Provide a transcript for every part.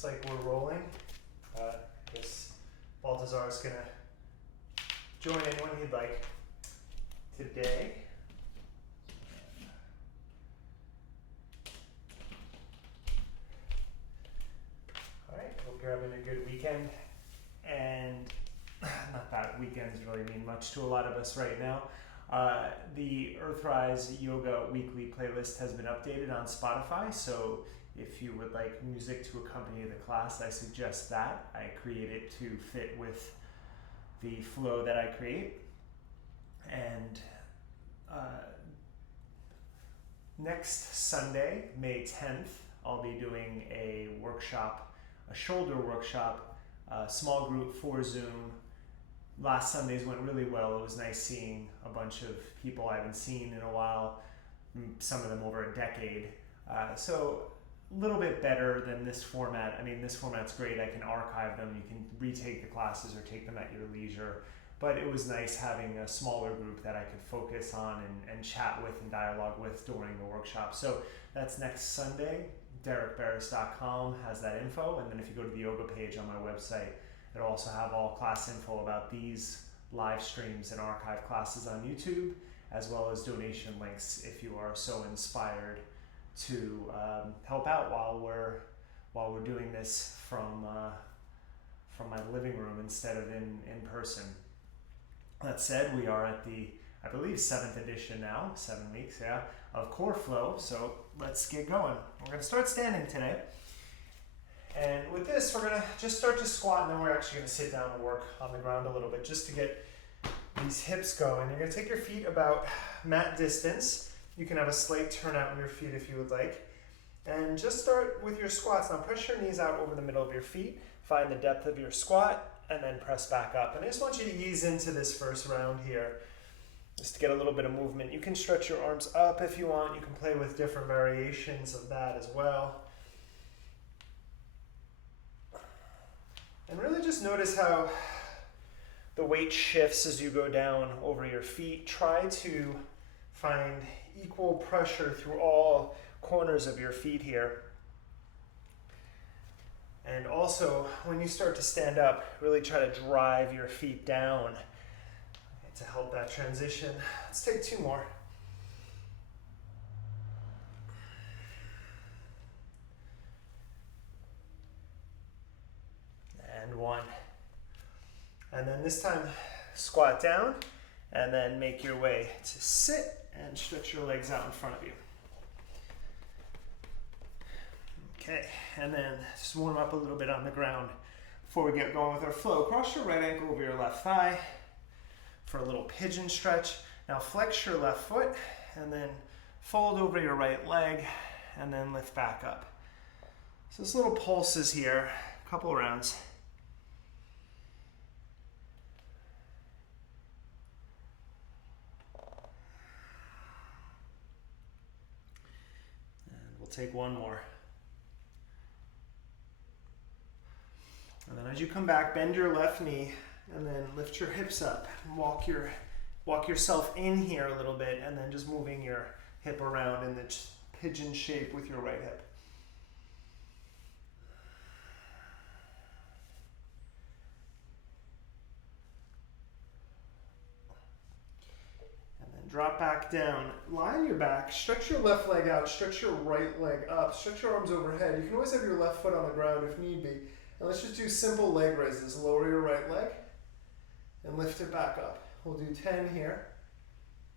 Looks like we're rolling. I guess Baltazar is gonna join anyone he'd like today. All right, hope you're having a good weekend. And not that weekends really mean much to a lot of us right now. The EarthRise Yoga Weekly playlist has been updated on Spotify, so if you would like music to accompany the class, I suggest that. I create it to fit with the flow that I create. And next Sunday, May 10th, I'll be doing a workshop, a shoulder workshop, small group for Zoom. Last Sundays went really well. It was nice seeing a bunch of people I haven't seen in a while, some of them over a decade. So a little bit better than this format. I mean, this format's great. I can archive them. You can retake the classes or take them at your leisure. But it was nice having a smaller group that I could focus on and chat with and dialogue with during the workshop. So that's next Sunday. DerekBarris.com has that info. And then if you go to the yoga page on my website, it'll also have all class info about these live streams and archive classes on YouTube, as well as donation links if you are so inspired to help out while we're doing this from my living room instead of in person. That said, we are at the, I believe, 7th edition now, 7 weeks, yeah, of Core Flow. So let's get going. We're going to start standing today. And with this, we're going to just start to squat, and then we're actually going to sit down and work on the ground a little bit just to get these hips going. You're going to take your feet about mat distance. You can have a slight turnout in your feet if you would like. And just start with your squats. Now press your knees out over the middle of your feet. Find the depth of your squat, and then press back up. And I just want you to ease into this first round here, just to get a little bit of movement. You can stretch your arms up if you want. You can play with different variations of that as well. And really just notice how the weight shifts as you go down over your feet. Try to find equal pressure through all corners of your feet here. And also, when you start to stand up, really try to drive your feet down to help that transition. Let's take 2 more. And 1. And then this time, squat down, and then make your way to sit and stretch your legs out in front of you. Okay, and then just warm up a little bit on the ground before we get going with our flow. Cross your right ankle over your left thigh for a little pigeon stretch. Now flex your left foot and then fold over your right leg and then lift back up. So this little pulses here, a couple rounds. And we'll take 1 more. And then as you come back, bend your left knee and then lift your hips up. Walk yourself in here a little bit, and then just moving your hip around in the pigeon shape with your right hip. And then drop back down. Lie on your back. Stretch your left leg out. Stretch your right leg up. Stretch your arms overhead. You can always have your left foot on the ground if need be. And let's just do simple leg raises. Lower your right leg and lift it back up. We'll do 10 here.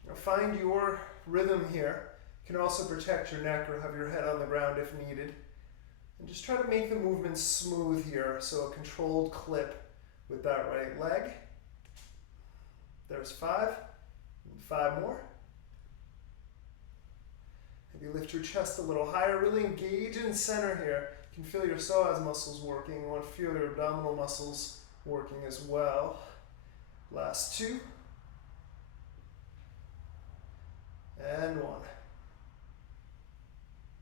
Now find your rhythm here. You can also protect your neck or have your head on the ground if needed. And just try to make the movement smooth here, so a controlled clip with that right leg. There's 5. And 5 more. Maybe lift your chest a little higher. Really engage in center here. You can feel your psoas muscles working. You want to feel your abdominal muscles working as well. Last 2. And 1.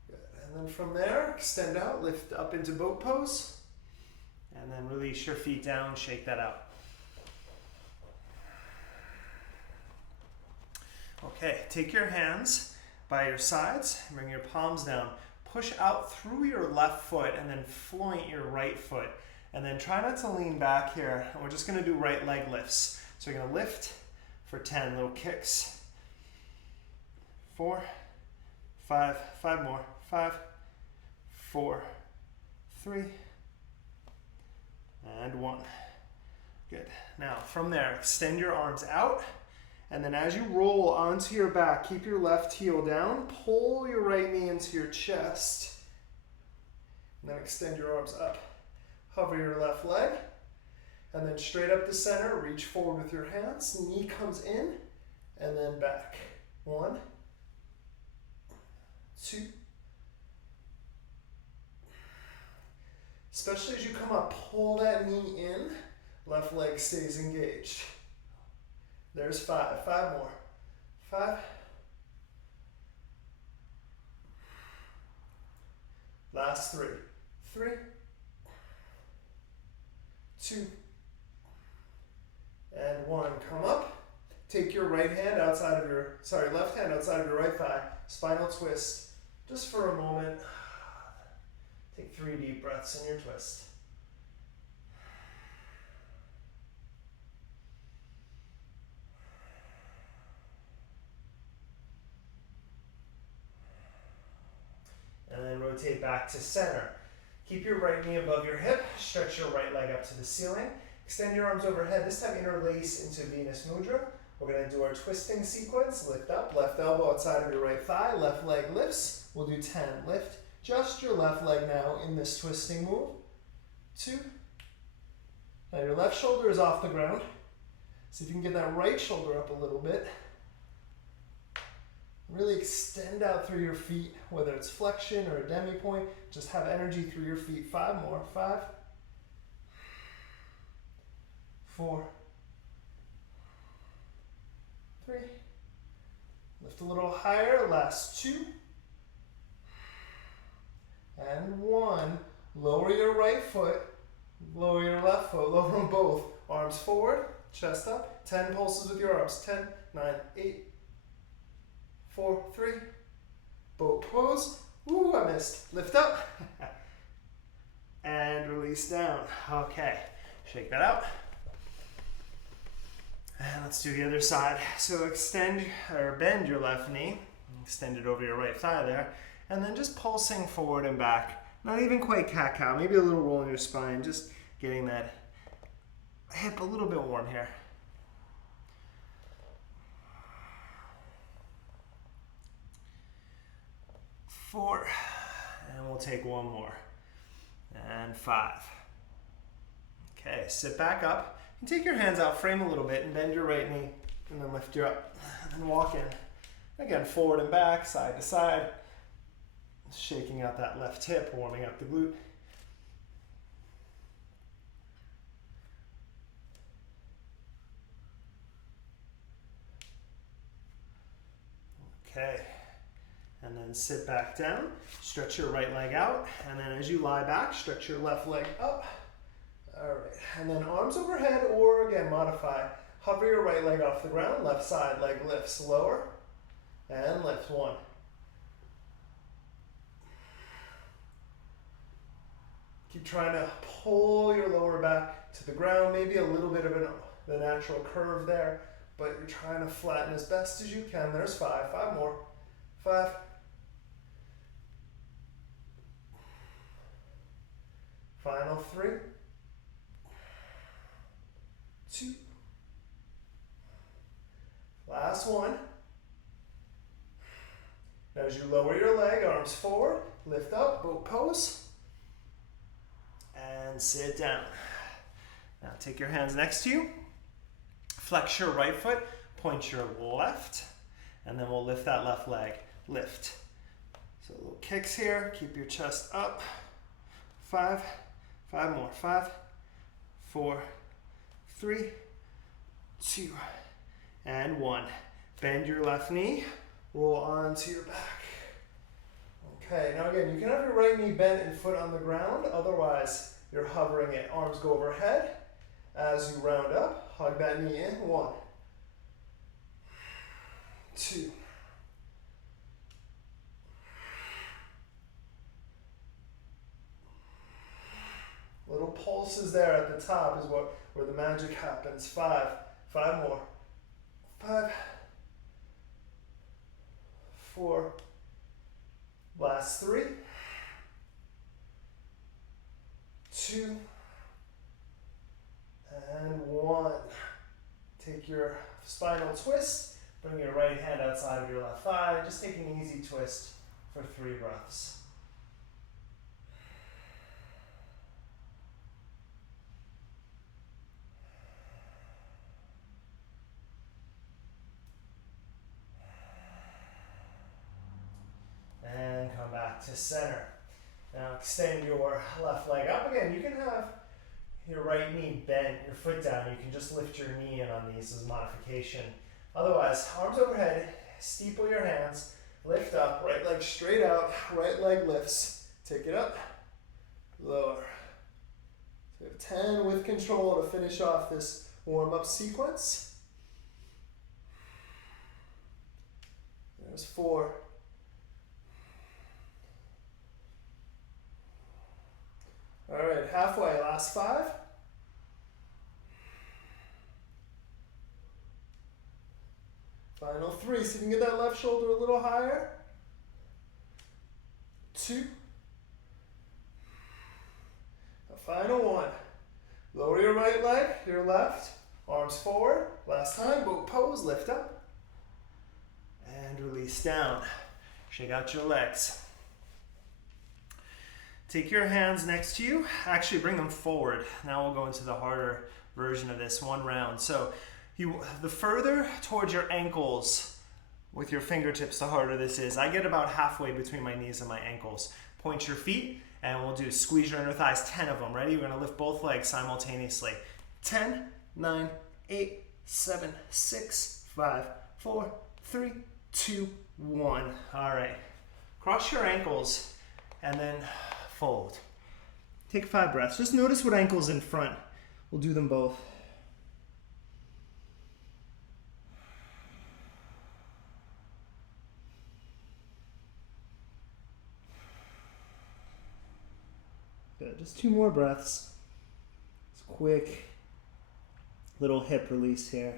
Good. And then from there, extend out, lift up into boat pose. And then release your feet down, shake that out. Okay, take your hands by your sides, bring your palms down. push out through your left foot and then floint your right foot. And then try not to lean back here. And we're just gonna do right leg lifts. So you're gonna lift for 10 little kicks. 4, 5, 5 more, 5, 4, 3, and 1. Good. Now from there, extend your arms out. And then as you roll onto your back, keep your left heel down, pull your right knee into your chest, and then extend your arms up. Hover your left leg, and then straight up the center, reach forward with your hands, knee comes in, and then back. 1, 2. Especially as you come up, pull that knee in, left leg stays engaged. There's 5, 5 more. 5. Last 3. 3, 2, and 1. Come up. Take your right hand outside of your, left hand outside of your right thigh. Spinal twist. Just for a moment. Take 3 deep breaths in your twist. And then rotate back to center. Keep your right knee above your hip. Stretch your right leg up to the ceiling. Extend your arms overhead. This time interlace into Venus Mudra. We're going to do our twisting sequence. Lift up, left elbow outside of your right thigh. Left leg lifts. We'll do 10. Lift just your left leg now in this twisting move. 2. Now your left shoulder is off the ground. See if you can get that right shoulder up a little bit. Really extend out through your feet, whether it's flexion or a demi-point. Just have energy through your feet. 5 more. 5, 4, 3. Lift a little higher. Last 2. And 1. Lower your right foot. Lower your left foot. Lower them both. Arms forward. Chest up. 10 pulses with your arms. 10, 9, 8, 4, 3. Boat pose. Ooh, I missed. Lift up. And release down. Okay. Shake that out. And let's do the other side. So extend or bend your left knee. Extend it over your right thigh there. And then just pulsing forward and back. Not even quite cat-cow. Maybe a little roll in your spine. Just getting that hip a little bit warm here. 4, and we'll take 1 more, and 5. Okay, sit back up, and take your hands out, frame a little bit, and bend your right knee, and then lift you up, and walk in. Again, forward and back, side to side, shaking out that left hip, warming up the glute. Okay. And then sit back down, stretch your right leg out, and then as you lie back, stretch your left leg up. All right, and then arms overhead, or again, modify. Hover your right leg off the ground, left side leg lifts lower, and lift. 1. Keep trying to pull your lower back to the ground, maybe a little bit of the natural curve there, but you're trying to flatten as best as you can. There's 5, 5 more. 5, final 3, 2, last 1. Now as you lower your leg, arms forward, lift up, boat pose, and sit down. Now take your hands next to you, flex your right foot, point your left, and then we'll lift that left leg. Lift. So little kicks here. Keep your chest up. 5, 5 more. 5, 4, 3, 2, and 1. Bend your left knee. Roll onto your back. Okay, now again, you can have your right knee bent and foot on the ground. Otherwise, you're hovering it. Arms go overhead. As you round up, hug that knee in. 1, 2, pulse is there at the top is where the magic happens. 5. 5 more. 5. 4. Last 3. 2. And 1. Take your spinal twist. Bring your right hand outside of your left thigh. Just take an easy twist for 3 breaths. And come back to center. Now extend your left leg up again. You can have your right knee bent, your foot down. You can just lift your knee in on these as modification. Otherwise, arms overhead, steeple your hands, lift up, right leg straight out, right leg lifts. Take it up, lower. So we have 10 with control to finish off this warm-up sequence. There's 4. All right, halfway, last 5. Final 3, so you can get that left shoulder a little higher. 2. The final 1. Lower your right leg, your left, arms forward. Last time, boat pose, lift up. And release down. Shake out your legs. Take your hands next to you. Actually, bring them forward. Now we'll go into the harder version of this, 1 round. So the further towards your ankles with your fingertips, the harder this is. I get about halfway between my knees and my ankles. Point your feet, and we'll do squeeze your inner thighs, 10 of them. Ready? We're gonna lift both legs simultaneously. 10, 9, 8, 7, 6, 5, 4, 3, 2, 1. All right. Cross your ankles, and then fold. Take 5 breaths. Just notice what ankle's in front. We'll do them both. Good. Just 2 more breaths. It's quick. Little hip release here.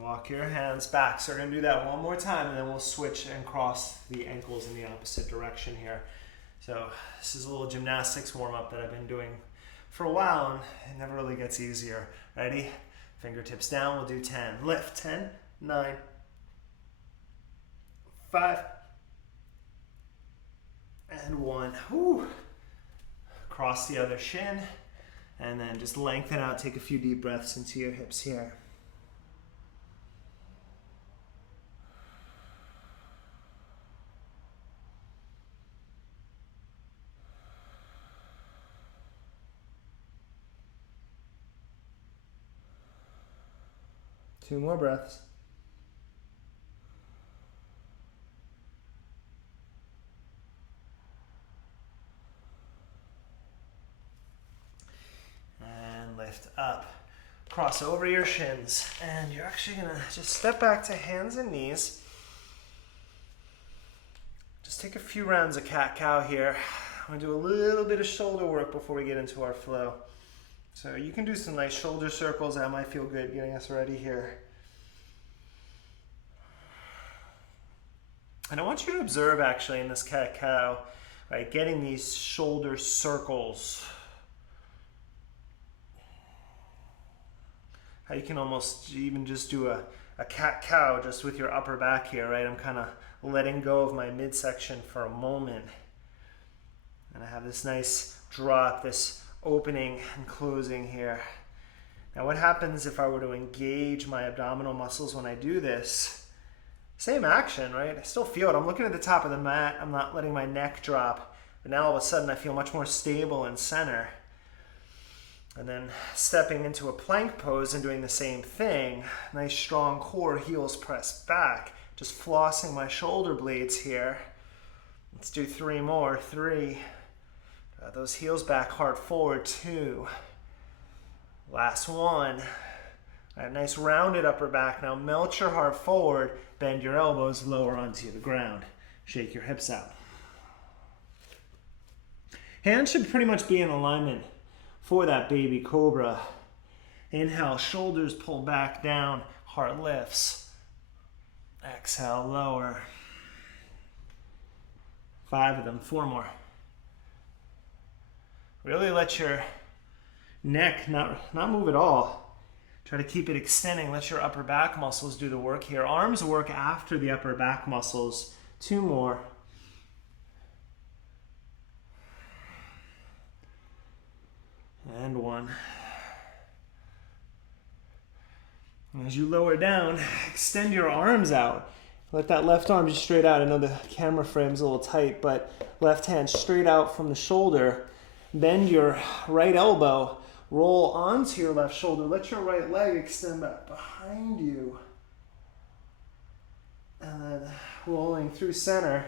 Walk your hands back. So we're going to do that one more time, and then we'll switch and cross the ankles in the opposite direction here. So this is a little gymnastics warm-up that I've been doing for a while, and it never really gets easier. Ready? Fingertips down. We'll do 10. Lift. 10, 9, 5, and 1. Whew. Cross the other shin, and then just lengthen out. Take a few deep breaths into your hips here. Two more breaths. And lift up. Cross over your shins. And you're actually going to just step back to hands and knees. Just take a few rounds of cat-cow here. I'm going to do a little bit of shoulder work before we get into our flow. So you can do some nice shoulder circles. That might feel good getting us ready here. And I want you to observe actually in this cat-cow, right, getting these shoulder circles. How you can almost even just do a cat-cow just with your upper back here, right? I'm kind of letting go of my midsection for a moment. And I have this nice drop, this opening and closing here. Now what happens if I were to engage my abdominal muscles when I do this? Same action, right? I still feel it. I'm looking at the top of the mat. I'm not letting my neck drop. But now all of a sudden I feel much more stable in center. And then stepping into a plank pose and doing the same thing. Nice strong core, heels pressed back. Just flossing my shoulder blades here. Let's do 3 more. 3. Those heels back, heart forward. 2. Last 1. All right, nice rounded upper back. Now melt your heart forward, bend your elbows lower onto the ground. Shake your hips out. Hands should pretty much be in alignment for that baby cobra. Inhale, shoulders pull back down, heart lifts. Exhale, lower. 5 of them, 4 more. Really let your neck not move at all. Try to keep it extending. Let your upper back muscles do the work here. Arms work after the upper back muscles. 2 more. And 1. And as you lower down, extend your arms out. Let that left arm just straight out. I know the camera frame's a little tight, but left hand straight out from the shoulder. Bend your right elbow. Roll onto your left shoulder. Let your right leg extend back behind you. And then rolling through center.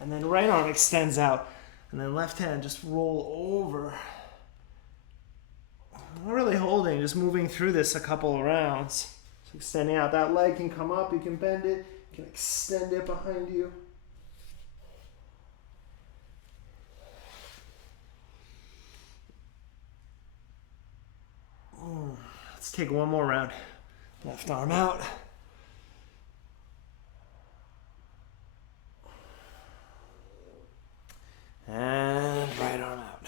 And then right arm extends out. And then left hand just roll over. Not really holding, just moving through this a couple of rounds. So extending out. That leg can come up. You can bend it. You can extend it behind you. Let's take one more round. Left arm out. And right arm out.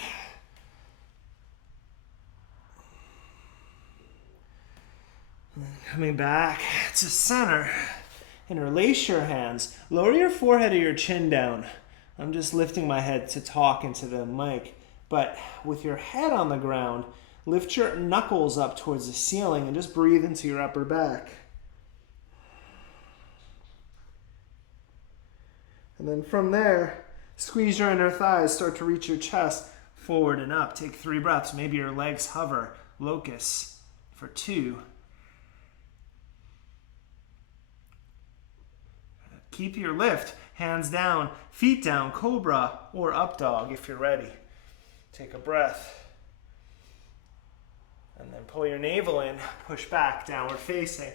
Coming back to center. Interlace your hands. Lower your forehead or your chin down. I'm just lifting my head to talk into the mic. But with your head on the ground, lift your knuckles up towards the ceiling and just breathe into your upper back. And then from there, squeeze your inner thighs, start to reach your chest forward and up. Take 3 breaths. Maybe your legs hover. Locust for 2. Keep your lift. Hands down, feet down, cobra or up dog if you're ready. Take a breath. And then pull your navel in, push back, downward facing.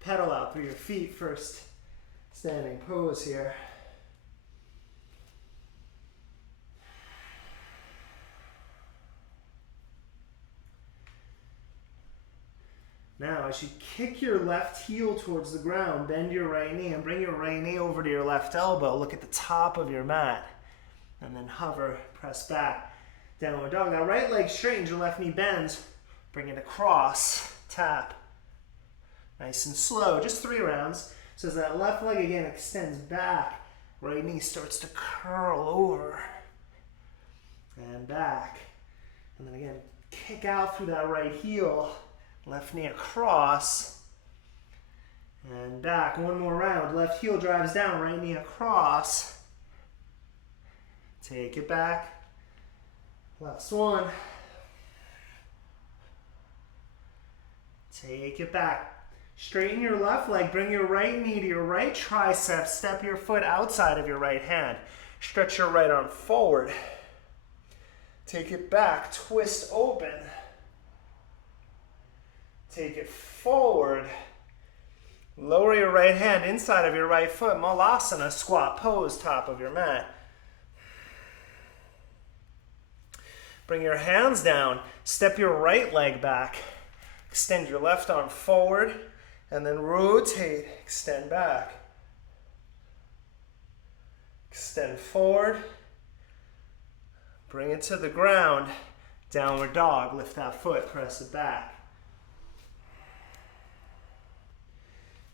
Pedal out through your feet first. Standing pose here. Now, as you kick your left heel towards the ground, bend your right knee and bring your right knee over to your left elbow. Look at the top of your mat. And then hover, press back. Downward dog. Now, right leg straightens, your left knee bends. Bring it across, tap. Nice and slow, just 3 rounds. So as that left leg again extends back, right knee starts to curl over. And back. And then again, kick out through that right heel. Left knee across. And back, 1 more round. Left heel drives down, right knee across. Take it back. Last one. Take it back. Straighten your left leg. Bring your right knee to your right tricep. Step your foot outside of your right hand. Stretch your right arm forward. Take it back. Twist open. Take it forward. Lower your right hand inside of your right foot. Malasana, squat pose, top of your mat. Bring your hands down. Step your right leg back. Extend your left arm forward and then rotate, extend back. Extend forward. Bring it to the ground. Downward dog, lift that foot, press it back.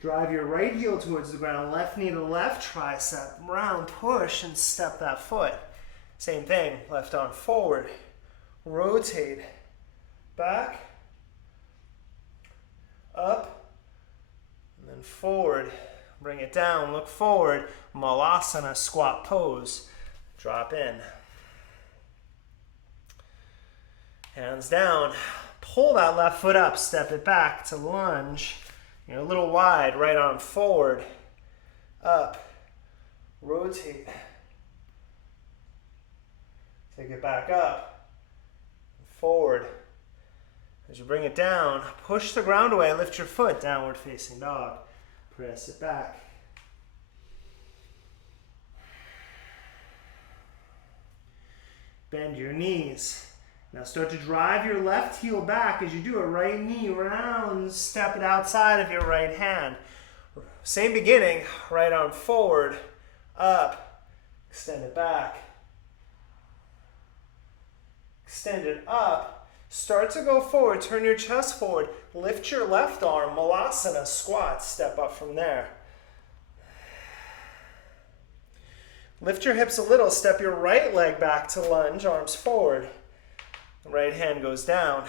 Drive your right heel towards the ground, left knee to the left tricep, round push and step that foot. Same thing, left arm forward, rotate, back, up, and then forward. Bring it down, look forward, Malasana, squat pose. Drop in. Hands down, pull that left foot up, step it back to lunge. You're a little wide, right arm forward, up, rotate. Take it back up, forward. As you bring it down, push the ground away, lift your foot, downward facing dog. Press it back. Bend your knees. Now start to drive your left heel back as you do it. Right knee round, step it outside of your right hand. Same beginning, right arm forward, up, extend it back. Extend it up. Start to go forward, turn your chest forward, lift your left arm, Malasana, squat, step up from there. Lift your hips a little, step your right leg back to lunge, arms forward. Right hand goes down,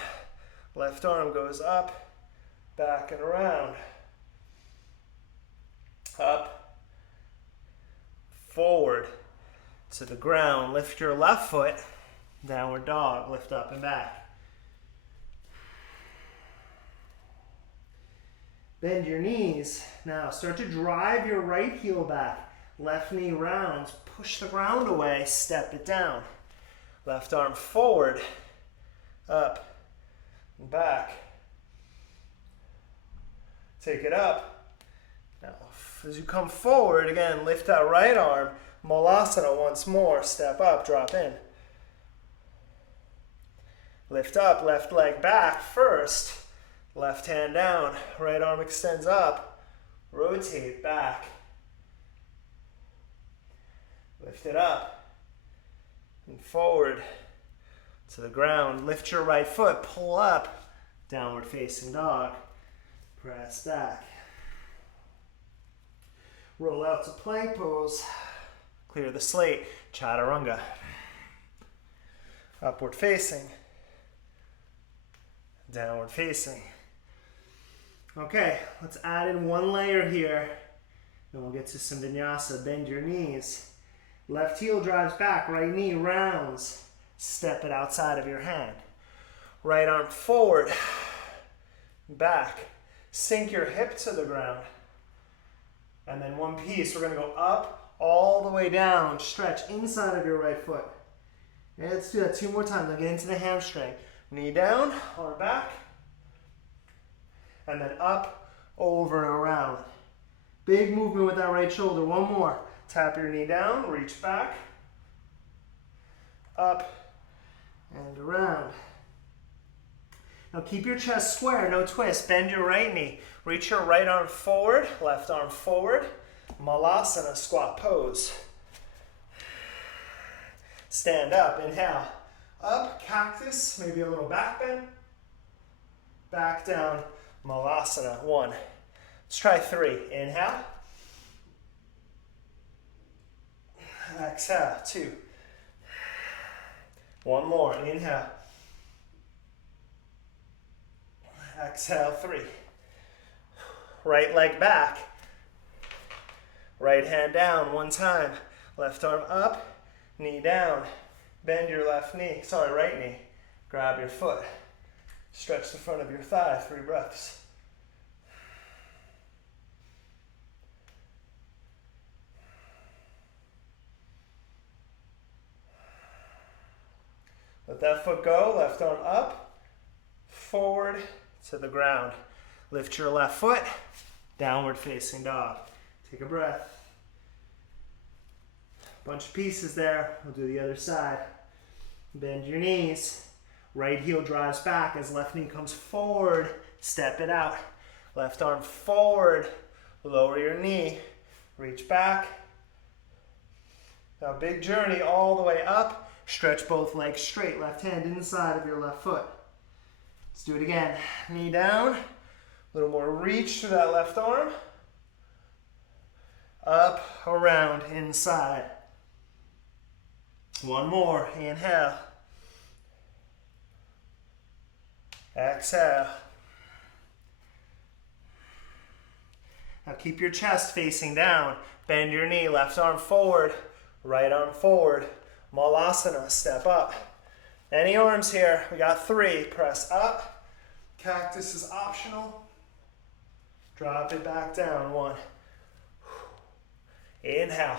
left arm goes up, back and around. Up, forward, to the ground. Lift your left foot, downward dog, lift up and back. Bend your knees. Now start to drive your right heel back. Left knee rounds, push the ground away, step it down. Left arm forward, up, and back. Take it up. Now, as you come forward, again, lift that right arm, Malasana once more, step up, drop in. Lift up, left leg back first, left hand down, right arm extends up, rotate back. Lift it up and forward to the ground. Lift your right foot, pull up, downward facing dog. Press back. Roll out to plank pose. Clear the slate, chaturanga. Upward facing. Downward facing. Okay, let's add in one layer here. Then we'll get to some vinyasa. Bend your knees. Left heel drives back, right knee rounds. Step it outside of your hand. Right arm forward, back. Sink your hip to the ground. And then one piece, we're gonna go up, all the way down. Stretch inside of your right foot. And let's do that 2 more times. Now get into the hamstring. Knee down, arm back. And then up, over and around. Big movement with that right shoulder. One more. Tap your knee down, reach back, up and around. Now keep your chest square, no twist. Bend your right knee. Reach your right arm forward, left arm forward. Malasana, squat pose. Stand up, inhale. Up, cactus, maybe a little back bend. Back down, Malasana, 1. Let's try 3. Inhale. Exhale, 2. One more, inhale. Exhale, 3. Right leg back. Right hand down, 1 time. Left arm up, knee down. Bend your left knee, right knee. Grab your foot. Stretch the front of your thigh, 3 breaths. Let that foot go, left arm up, forward to the ground. Lift your left foot, downward facing dog. Take a breath. Bunch of pieces there. We'll do the other side. Bend your knees. Right heel drives back as left knee comes forward. Step it out. Left arm forward. Lower your knee. Reach back. Now big journey all the way up. Stretch both legs straight. Left hand inside of your left foot. Let's do it again. Knee down. A little more reach to that left arm. Up, around, inside. One more. Inhale. Exhale. Now keep your chest facing down. Bend your knee. Left arm forward. Right arm forward. Malasana. Step up. Any arms here? We got 3. Press up. Cactus is optional. Drop it back down. 1. Inhale.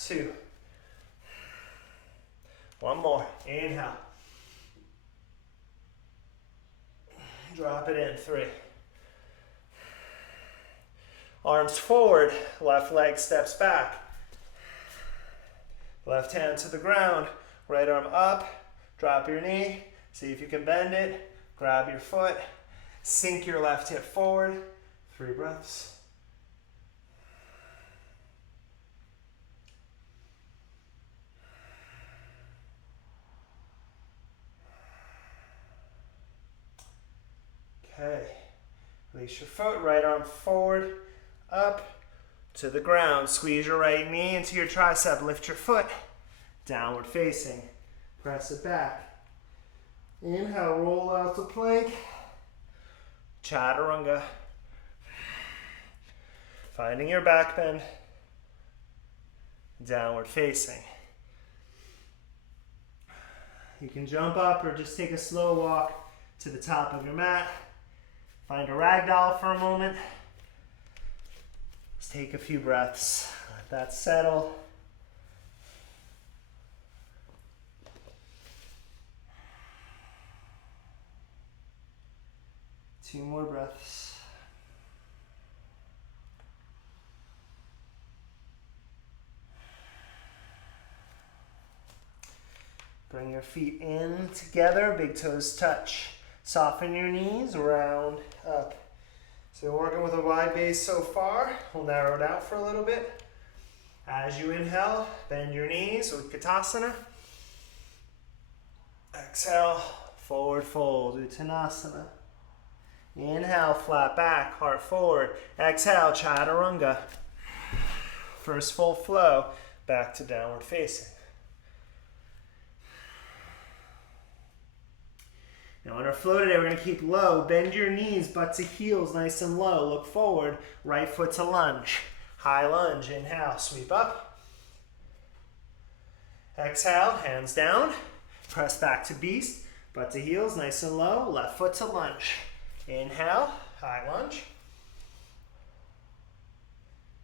2. One more. Inhale. Drop it in, 3. Arms forward, left leg steps back. Left hand to the ground, right arm up, drop your knee, see if you can bend it, grab your foot, sink your left hip forward, 3 breaths. Okay, release your foot, right arm forward, up to the ground. Squeeze your right knee into your tricep, lift your foot, downward facing. Press it back. Inhale, roll out to plank. Chaturanga. Finding your back bend. Downward facing. You can jump up or just take a slow walk to the top of your mat. Find a ragdoll for a moment. Let's take a few breaths. Let that settle. Two more breaths. Bring your feet in together, big toes touch. Soften your knees, round up. So we're working with a wide base so far. We'll narrow it out for a little bit. As you inhale, bend your knees, Utkatasana. Exhale, forward fold, Uttanasana. Inhale, flat back, heart forward. Exhale, Chaturanga. First full flow, back to downward facing. Now on our flow today, we're going to keep low. Bend your knees, butt to heels, nice and low. Look forward, right foot to lunge. High lunge, inhale, sweep up. Exhale, hands down. Press back to beast, butt to heels, nice and low. Left foot to lunge. Inhale, high lunge.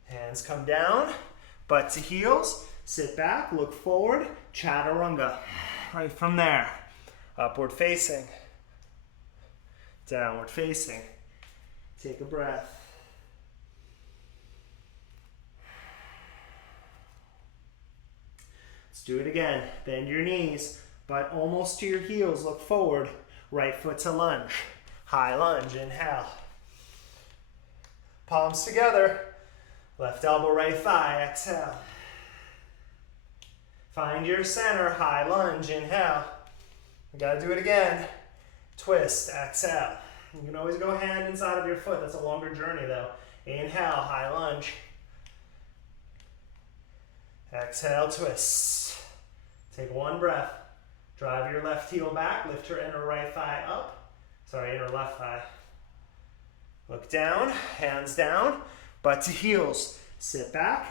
Hands come down, butt to heels. Sit back, look forward, Chaturanga. Right from there, upward facing. Downward facing. Take a breath. Let's do it again. Bend your knees, butt almost to your heels. Look forward. Right foot to lunge. High lunge. Inhale. Palms together. Left elbow, right thigh. Exhale. Find your center. High lunge. Inhale. We gotta do it again. Twist, exhale. You can always go hand inside of your foot. That's a longer journey though. Inhale, high lunge. Exhale, twist. Take one breath. Drive your left heel back. Lift your inner right thigh up. Sorry, inner left thigh. Look down, hands down, butt to heels. Sit back.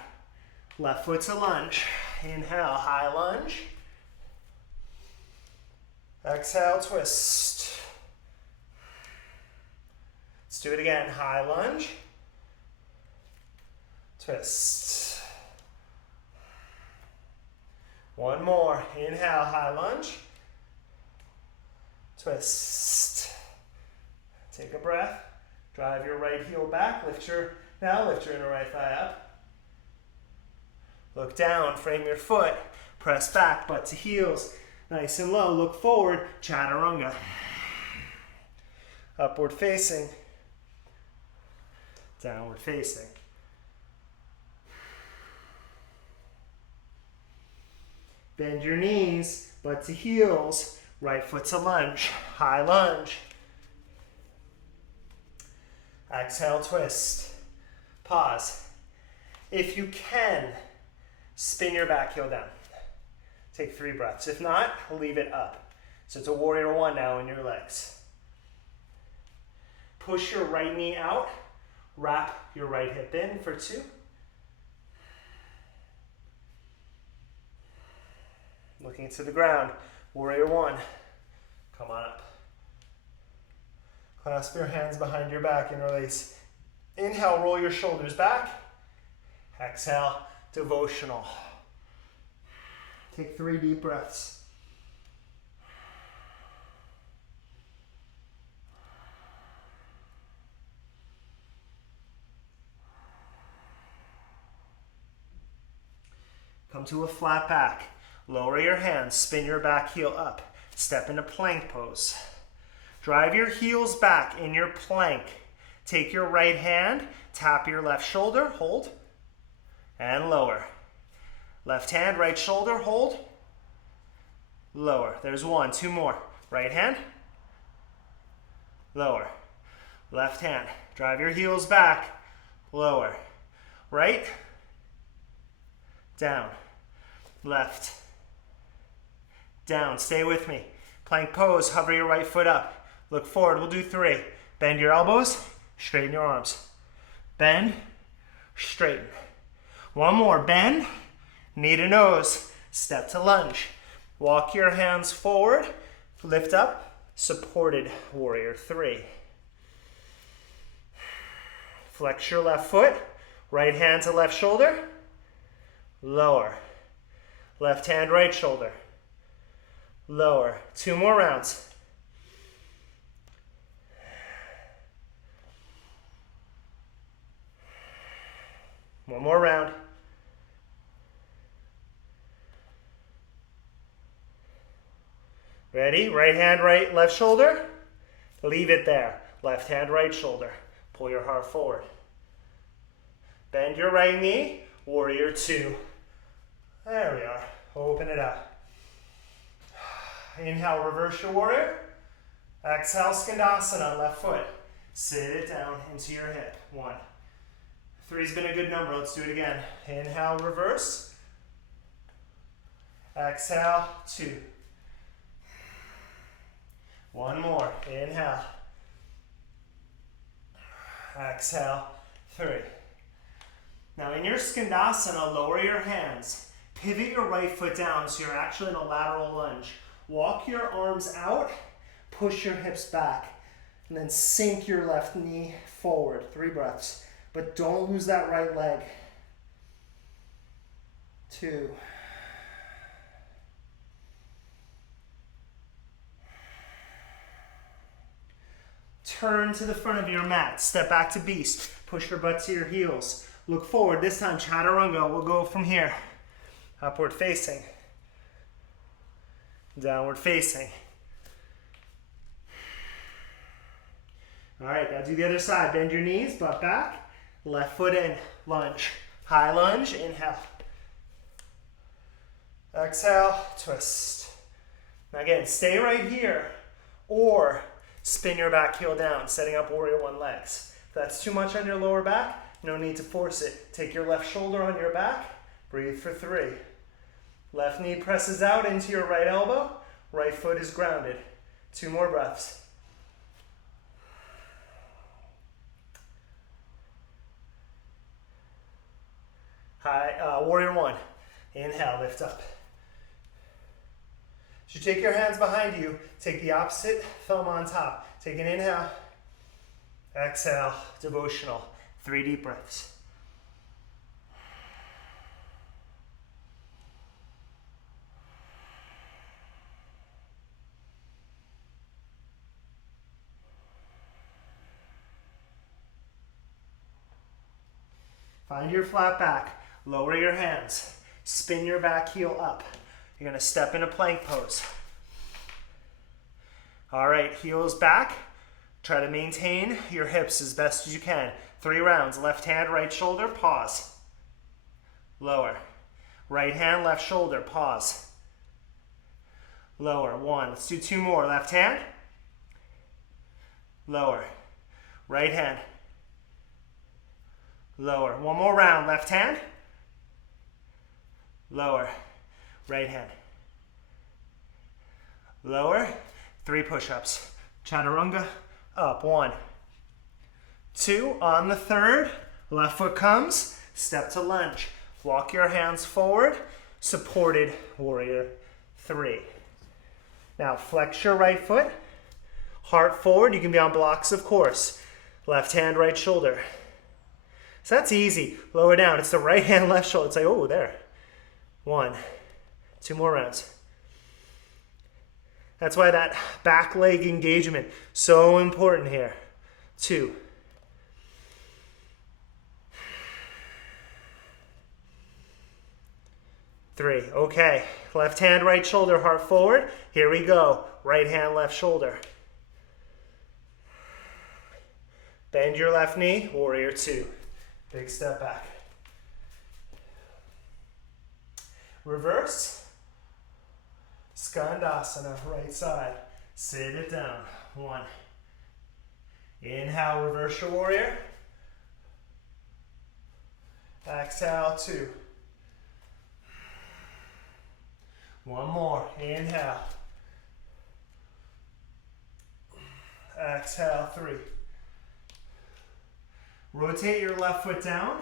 Left foot to lunge. Inhale, high lunge. Exhale, twist. Let's do it again. High lunge. Twist. One more. Inhale, high lunge. Twist. Take a breath. Drive your right heel back. Lift your inner right thigh up. Look down. Frame your foot. Press back, butt to heels. Nice and low. Look forward. Chaturanga. Upward facing. Downward facing. Bend your knees, butt to heels. Right foot to lunge. High lunge. Exhale, twist. Pause. If you can, spin your back heel down. Take 3 breaths. If not, leave it up. So it's a warrior 1 now in your legs. Push your right knee out. Wrap your right hip in for 2. Looking to the ground. Warrior 1. Come on up. Clasp your hands behind your back and release. Inhale, roll your shoulders back. Exhale, devotional. Take 3 deep breaths. Come to a flat back. Lower your hands, spin your back heel up. Step into plank pose. Drive your heels back in your plank. Take your right hand, tap your left shoulder, hold, and lower. Left hand, right shoulder, hold, lower. There's one, two more. Right hand, lower. Left hand, drive your heels back, lower. Right, down, left, down. Stay with me. Plank pose, hover your right foot up. Look forward, we'll do 3. Bend your elbows, straighten your arms. Bend, straighten. One more, bend, knee to nose. Step to lunge. Walk your hands forward, lift up, supported warrior 3. Flex your left foot, right hand to left shoulder, lower. Left hand, right shoulder, lower. 2 more rounds. One more round. Ready? Right hand, right, left shoulder. Leave it there. Left hand, right shoulder. Pull your heart forward. Bend your right knee. Warrior 2. There we are. Open it up. Inhale, reverse your warrior. Exhale, Skandasana, left foot. Sit it down into your hip. 1. 3's been a good number. Let's do it again. Inhale, reverse. Exhale, 2. One more. Inhale. Exhale, 3. Now in your Skandasana, lower your hands. Pivot your right foot down so you're actually in a lateral lunge. Walk your arms out, push your hips back, and then sink your left knee forward. 3 breaths. But don't lose that right leg. 2. Turn to the front of your mat. Step back to beast. Push your butt to your heels. Look forward. This time, chaturanga. We'll go from here. Upward facing. Downward facing. All right, now do the other side. Bend your knees, butt back. Left foot in. Lunge. High lunge. Inhale. Exhale. Twist. Now again, stay right here. Or spin your back heel down, setting up warrior 1 legs. If that's too much on your lower back, no need to force it. Take your left shoulder on your back. Breathe for 3. Left knee presses out into your right elbow. Right foot is grounded. 2 more breaths. Warrior 1. Inhale, lift up. As you take your hands behind you, take the opposite thumb on top. Take an inhale. Exhale, devotional. 3 deep breaths. Find your flat back. Lower your hands. Spin your back heel up. You're going to step into plank pose. All right, heels back. Try to maintain your hips as best as you can. 3 rounds. Left hand, right shoulder, pause. Lower. Right hand, left shoulder, pause. Lower. 1. Let's do 2 more. Left hand. Lower. Right hand. Lower. 1 more round. Left hand. Lower. Right hand. Lower. 3 push-ups. Chaturanga. Up. 1. 2. On the 3rd, left foot comes. Step to lunge. Walk your hands forward. Supported warrior 3. Now flex your right foot. Heart forward. You can be on blocks, of course. Left hand, right shoulder. So that's easy. Lower down. It's the right hand, left shoulder. It's like, oh, there. 1. 2 more rounds. That's why that back leg engagement, so important here. 2. 3. Okay, left hand, right shoulder, heart forward. Here we go. Right hand, left shoulder. Bend your left knee, warrior 2. Big step back. Reverse. Skandasana, right side. Sit it down. 1. Inhale, reverse your warrior. Exhale, 2. 1 more. Inhale. Exhale, 3. Rotate your left foot down.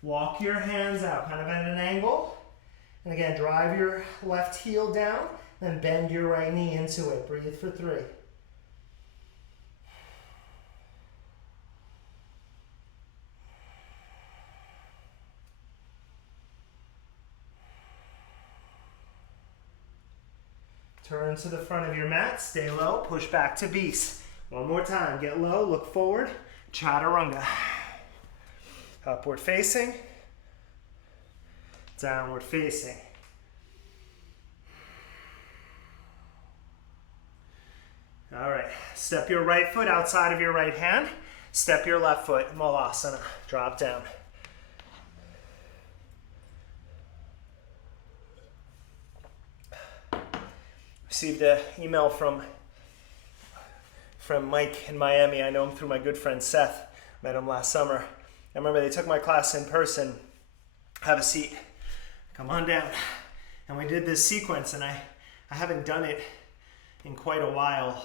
Walk your hands out, kind of at an angle. And again, drive your left heel down and bend your right knee into it. Breathe for 3. Turn to the front of your mat, stay low, push back to beast. 1 more time, get low, look forward, chaturanga. Upward facing, downward facing. All right, step your right foot outside of your right hand, step your left foot, Malasana, drop down. Received an email from Mike in Miami. I know him through my good friend Seth. Met him last summer. I remember they took my class in person. Have a seat. Come on down. And we did this sequence, and I haven't done it in quite a while.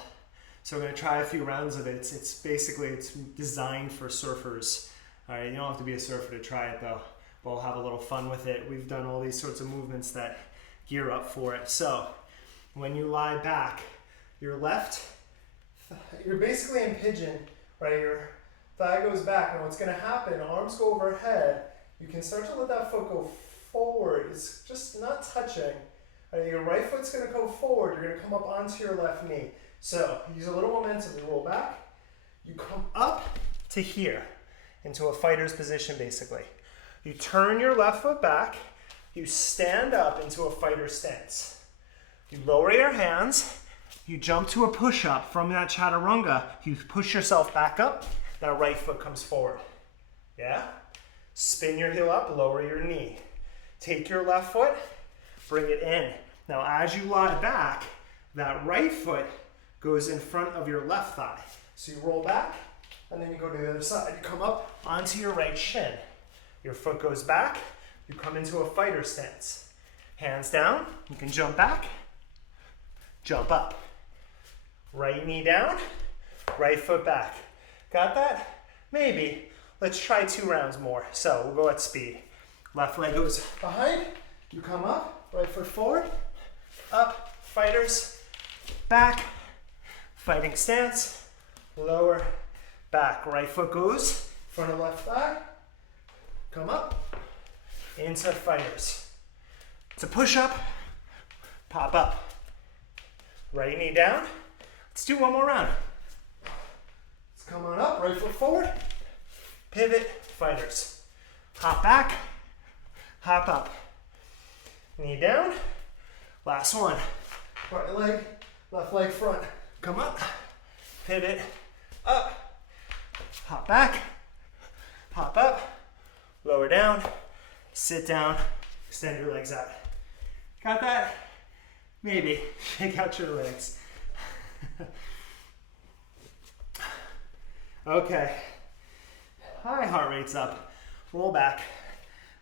So we're going to try a few rounds of it. It's basically designed for surfers. All right, you don't have to be a surfer to try it though. We'll have a little fun with it. We've done all these sorts of movements that gear up for it. So when you lie back, your left, you're basically in pigeon, right? Your thigh goes back, and what's going to happen, arms go overhead. You can start to let that foot go forward. It's just not touching. Right? Your right foot's going to go forward. You're going to come up onto your left knee. So use a little momentum. You roll back. You come up to here, into a fighter's position, basically. You turn your left foot back. You stand up into a fighter stance. You lower your hands, you jump to a push-up from that chaturanga, you push yourself back up, that right foot comes forward. Yeah? Spin your heel up, lower your knee. Take your left foot, bring it in. Now as you lie back, that right foot goes in front of your left thigh. So you roll back, and then you go to the other side. You come up onto your right shin. Your foot goes back, you come into a fighter stance. Hands down, you can jump back, jump up. Right knee down, right foot back. Got that? Maybe. Let's try 2 rounds more. So we'll go at speed. Left leg goes behind, you come up, right foot forward, up, fighters, back, fighting stance, lower, back. Right foot goes, front of left thigh, come up, into fighters. It's a push-up, pop up. Right knee down. Let's do 1 more round. Let's come on up, right foot forward, pivot, fighters. Hop back, hop up. Knee down, last one. Right leg, left leg front. Come up, pivot, up, hop back, hop up, lower down, sit down, extend your legs out. Got that? Maybe. Shake out your legs. Okay. High heart rate's up. Roll back.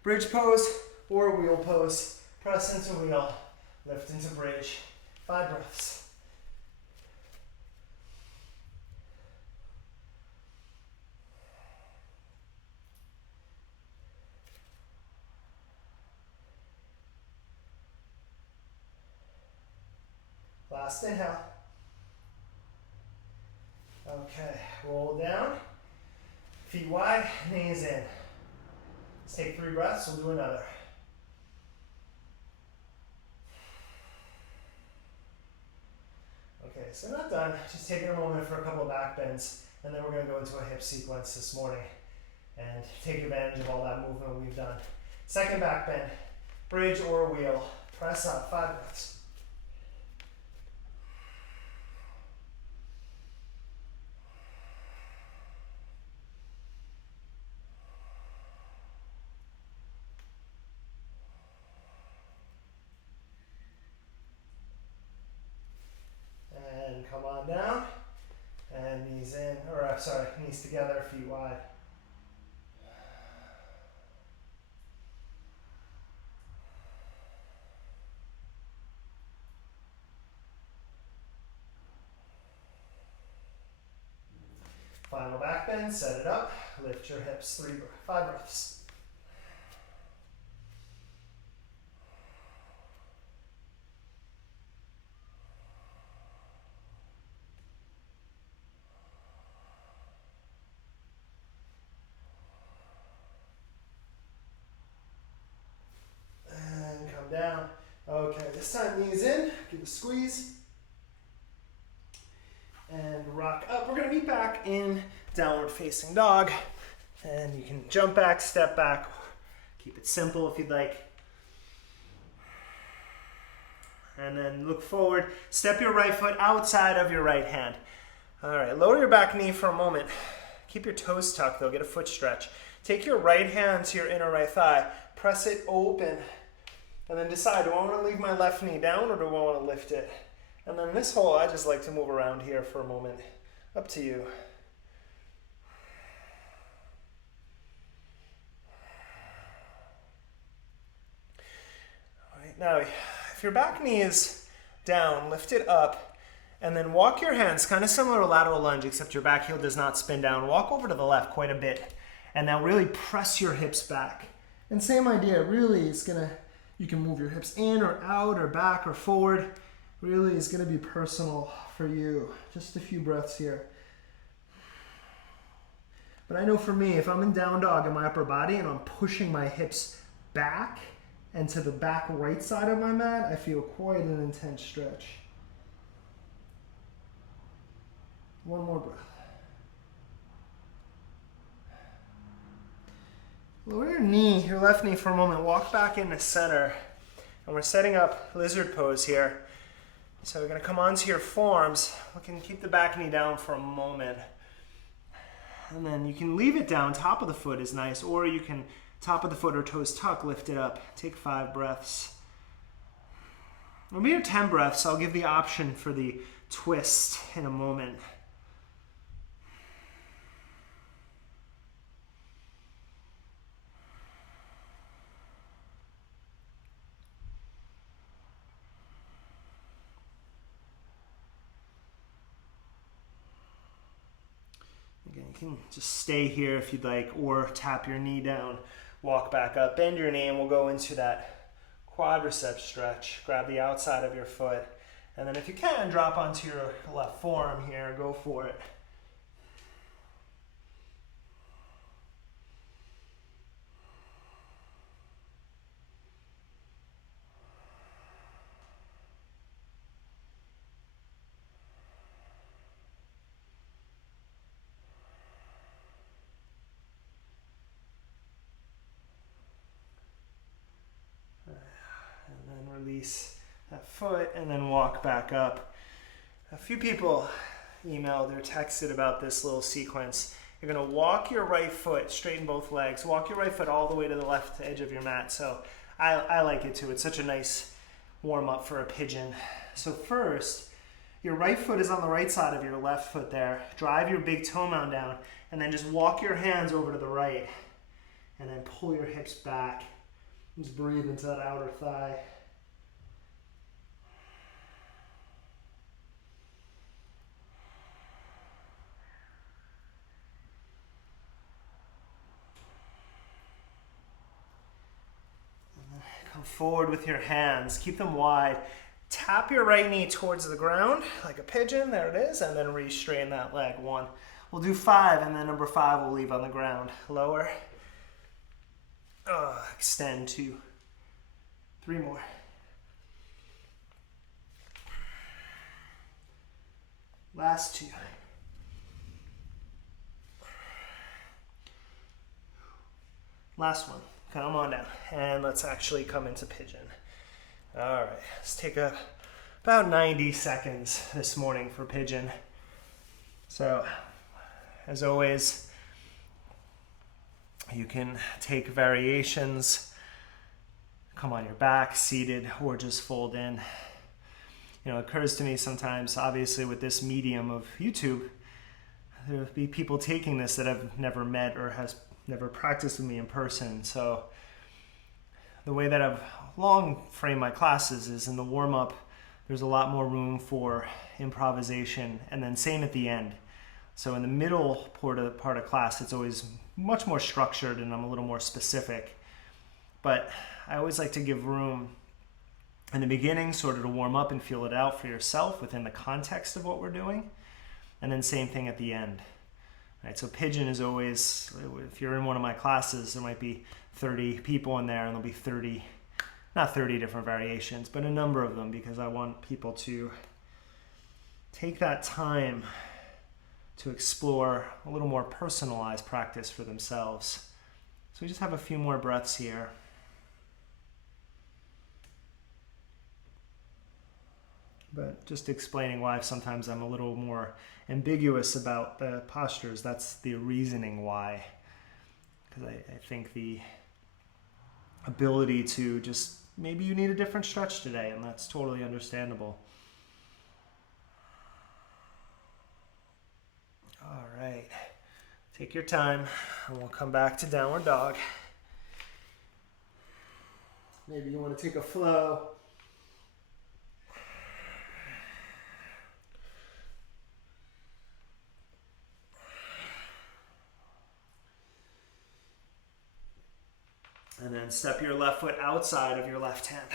Bridge pose or wheel pose. Press into wheel. Lift into bridge. 5 breaths. Last inhale. Okay, roll down. Feet wide, knees in. Let's take 3 breaths, we'll do another. Okay, so not done. Just taking a moment for a couple of back bends, and then we're going to go into a hip sequence this morning and take advantage of all that movement we've done. Second back bend. bridge or wheel. Press up, 5 breaths. And come on down. And knees in, or sorry, knees together, feet wide. Final back bend, set it up, lift your hips, 5 breaths. And come down. Okay, this time knees in, give a squeeze. And rock up. We're going to be back in downward facing dog. And you can jump back, step back. Keep it simple if you'd like. And then look forward. Step your right foot outside of your right hand. All right, lower your back knee for a moment. Keep your toes tucked though, get a foot stretch. Take your right hand to your inner right thigh. Press it open. And then decide, do I want to leave my left knee down or do I want to lift it? And then this hole, I just like to move around here for a moment. Up to you. All right, now, if your back knee is down, lift it up, and then walk your hands, kind of similar to lateral lunge, except your back heel does not spin down. Walk over to the left quite a bit, and now really press your hips back. And same idea, really, it's gonna, you can move your hips in or out or back or forward. Really is going to be personal for you. Just a few breaths here. But I know for me, if I'm in down dog in my upper body and I'm pushing my hips back and to the back right side of my mat, I feel quite an intense stretch. One more breath. Lower your knee, your left knee for a moment. Walk back into center. And we're setting up lizard pose here. So we're going to come onto your forearms. We can keep the back knee down for a moment. And then you can leave it down. Top of the foot is nice. Or you can, top of the foot or toes tuck, lift it up. Take 5 breaths. When we do 10 breaths, I'll give the option for the twist in a moment. Again, you can just stay here if you'd like, or tap your knee down, walk back up, bend your knee, and we'll go into that quadricep stretch. Grab the outside of your foot, and then if you can, drop onto your left forearm here, go for it. Release that foot and then walk back up. A few people emailed or texted about this little sequence. You're going to walk your right foot, straighten both legs, walk your right foot all the way to the left edge of your mat. So I like it too. It's such a nice warm up for a pigeon. So first, your right foot is on the right side of your left foot there. Drive your big toe mound down and then just walk your hands over to the right and then pull your hips back. Just breathe into that outer thigh. Come forward with your hands. Keep them wide. Tap your right knee towards the ground like a pigeon. There it is. And then re-straighten that leg. 1. We'll do 5, and then number 5 we'll leave on the ground. Lower. Extend 2. 3 more. Last 2. Last one. Come on down. And let's actually come into pigeon. All right, let's take about 90 seconds this morning for pigeon. So, as always, you can take variations, come on your back, seated, or just fold in. You know, it occurs to me sometimes, obviously with this medium of YouTube, there'll be people taking this that I've never met or has never practiced with me in person. So the way that I've long framed my classes is in the warm-up, there's a lot more room for improvisation, and then same at the end. So in the middle part of class, it's always much more structured and I'm a little more specific. But I always like to give room in the beginning sort of to warm up and feel it out for yourself within the context of what we're doing. And then same thing at the end. Right, so pigeon is always, if you're in one of my classes, there might be 30 people in there and there'll be 30, not 30 different variations, but a number of them, because I want people to take that time to explore a little more personalized practice for themselves. So we just have a few more breaths here. But just explaining why sometimes I'm a little more ambiguous about the postures. That's the reasoning why. Because I think the ability to just, maybe you need a different stretch today, and that's totally understandable. All right, take your time, and we'll come back to downward dog. Maybe you want to take a flow. And then step your left foot outside of your left hand.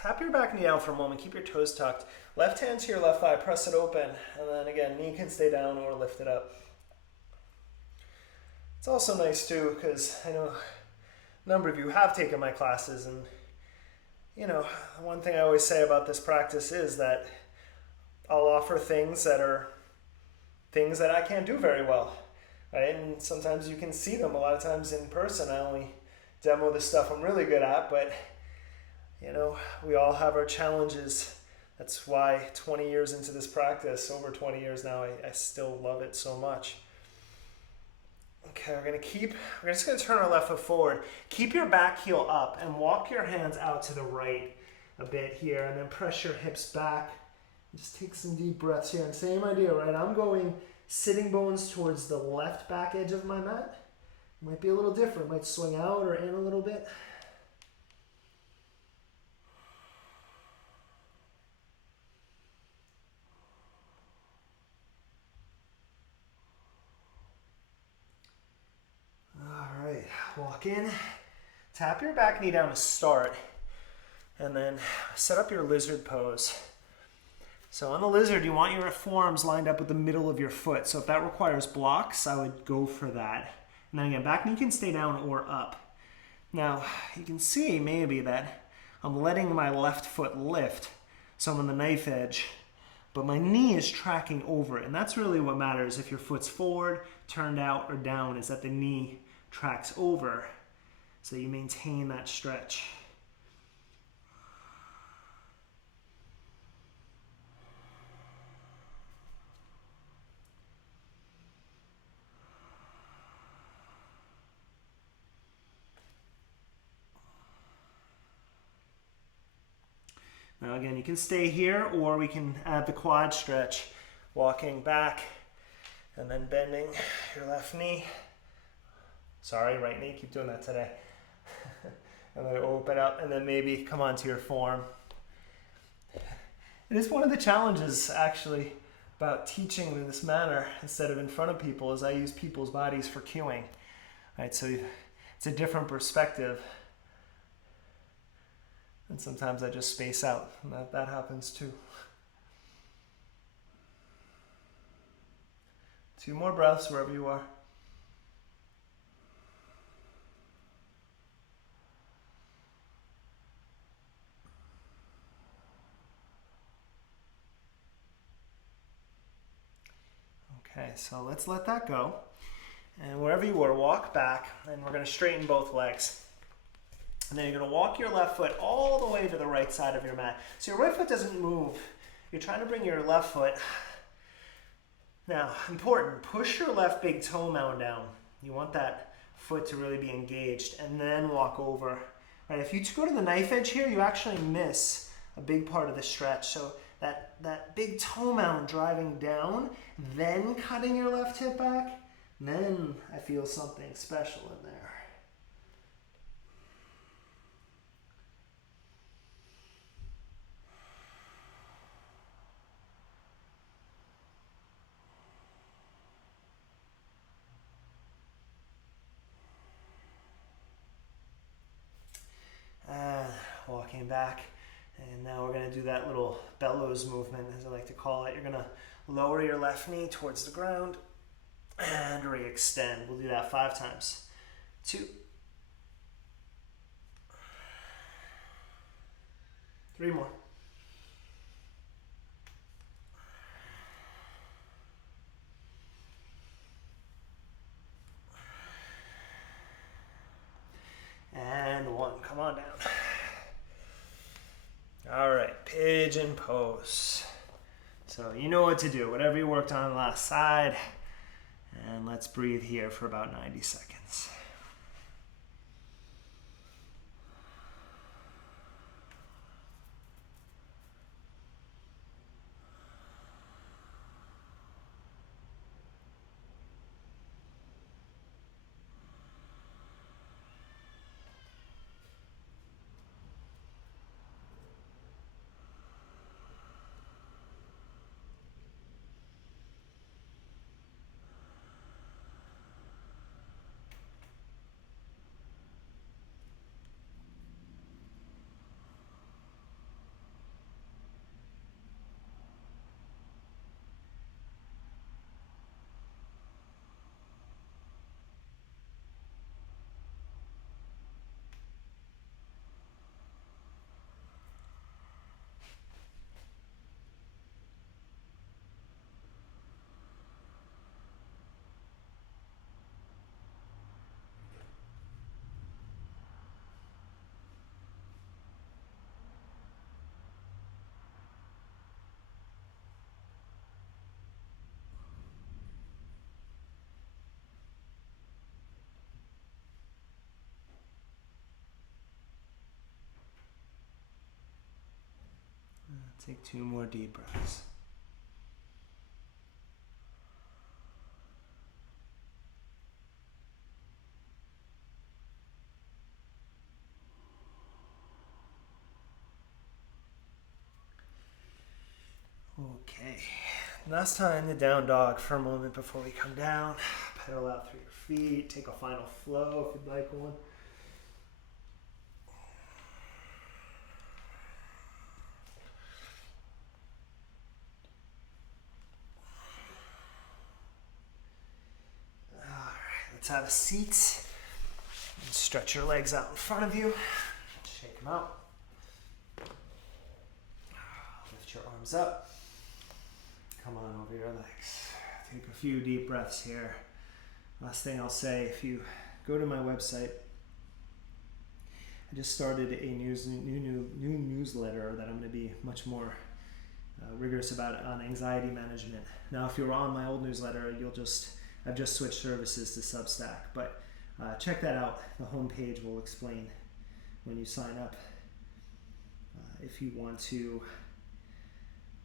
Tap your back knee out for a moment, keep your toes tucked. Left hand to your left thigh, press it open. And then again, knee can stay down or lift it up. It's also nice too, because I know a number of you have taken my classes, and you know, one thing I always say about this practice is that I'll offer things that are things that I can't do very well, right? And sometimes you can see them. A lot of times in person, I only demo the stuff I'm really good at, but you know, we all have our challenges. That's why 20 years into this practice, over 20 years now, I still love it so much. Okay, we're just gonna turn our left foot forward. Keep your back heel up and walk your hands out to the right a bit here, and then press your hips back. Just take some deep breaths here. And same idea, right? I'm going sitting bones towards the left back edge of my mat. Might be a little different, might swing out or in a little bit. All right, walk in, tap your back knee down to start, and then set up your lizard pose. So on the lizard, you want your forearms lined up with the middle of your foot. So if that requires blocks, I would go for that. And then again, back knee can stay down or up. Now, you can see maybe that I'm letting my left foot lift, so I'm on the knife edge, but my knee is tracking over it. And that's really what matters. If your foot's forward, turned out, or down, is that the knee tracks over, so you maintain that stretch. Now again, you can stay here, or we can add the quad stretch, walking back and then bending your left knee. Sorry, right knee, keep doing that today. And then open up, and then maybe come onto your form. It is one of the challenges, actually, about teaching in this manner instead of in front of people, is I use people's bodies for cueing. Right, so it's a different perspective. And sometimes I just space out, and that happens too. 2 more breaths wherever you are. Okay, so let's let that go. And wherever you are, walk back, and we're going to straighten both legs. And then you're going to walk your left foot all the way to the right side of your mat. So your right foot doesn't move. You're trying to bring your left foot. Now, important, push your left big toe mound down. You want that foot to really be engaged, and then walk over. Right, if you go to the knife edge here, you actually miss a big part of the stretch. So that big toe mound driving down, then cutting your left hip back, then I feel something special in there. Walking back, and now we're going to do that little bellows movement, as I like to call it. You're going to lower your left knee towards the ground and re-extend. We'll do that 5 times. 2, 3 more. And 1. Come on down. All right, pigeon pose. So you know what to do, whatever you worked on last side. And let's breathe here for about 90 seconds. Take 2 more deep breaths. Okay, last time the down dog for a moment before we come down. Pedal out through your feet, take a final flow if you'd like one. Let's have a seat. And stretch your legs out in front of you. Shake them out. Lift your arms up. Come on over your legs. Take a few deep breaths here. Last thing I'll say, if you go to my website, I just started a new newsletter that I'm going to be much more rigorous about on anxiety management. Now, if you're on my old newsletter, I've just switched services to Substack, but check that out. The homepage will explain when you sign up. If you want to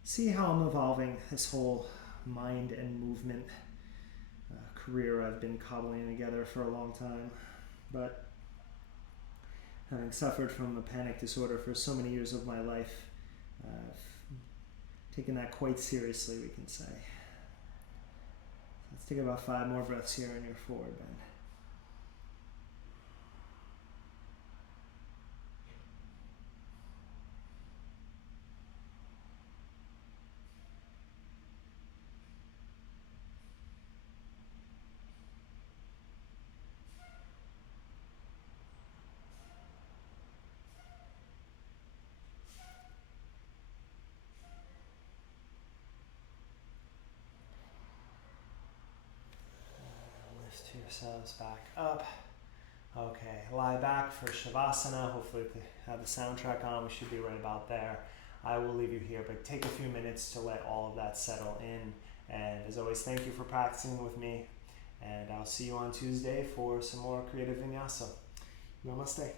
see how I'm evolving this whole mind and movement career I've been cobbling together for a long time, but having suffered from a panic disorder for so many years of my life, I've taken that quite seriously, we can say. Let's take about 5 more breaths here in your forward bend. Lift yourselves back up. Okay, lie back for Shavasana. Hopefully if they have the soundtrack on, we should be right about there. I will leave you here, but take a few minutes to let all of that settle in. And as always, thank you for practicing with me. And I'll see you on Tuesday for some more creative vinyasa. Namaste.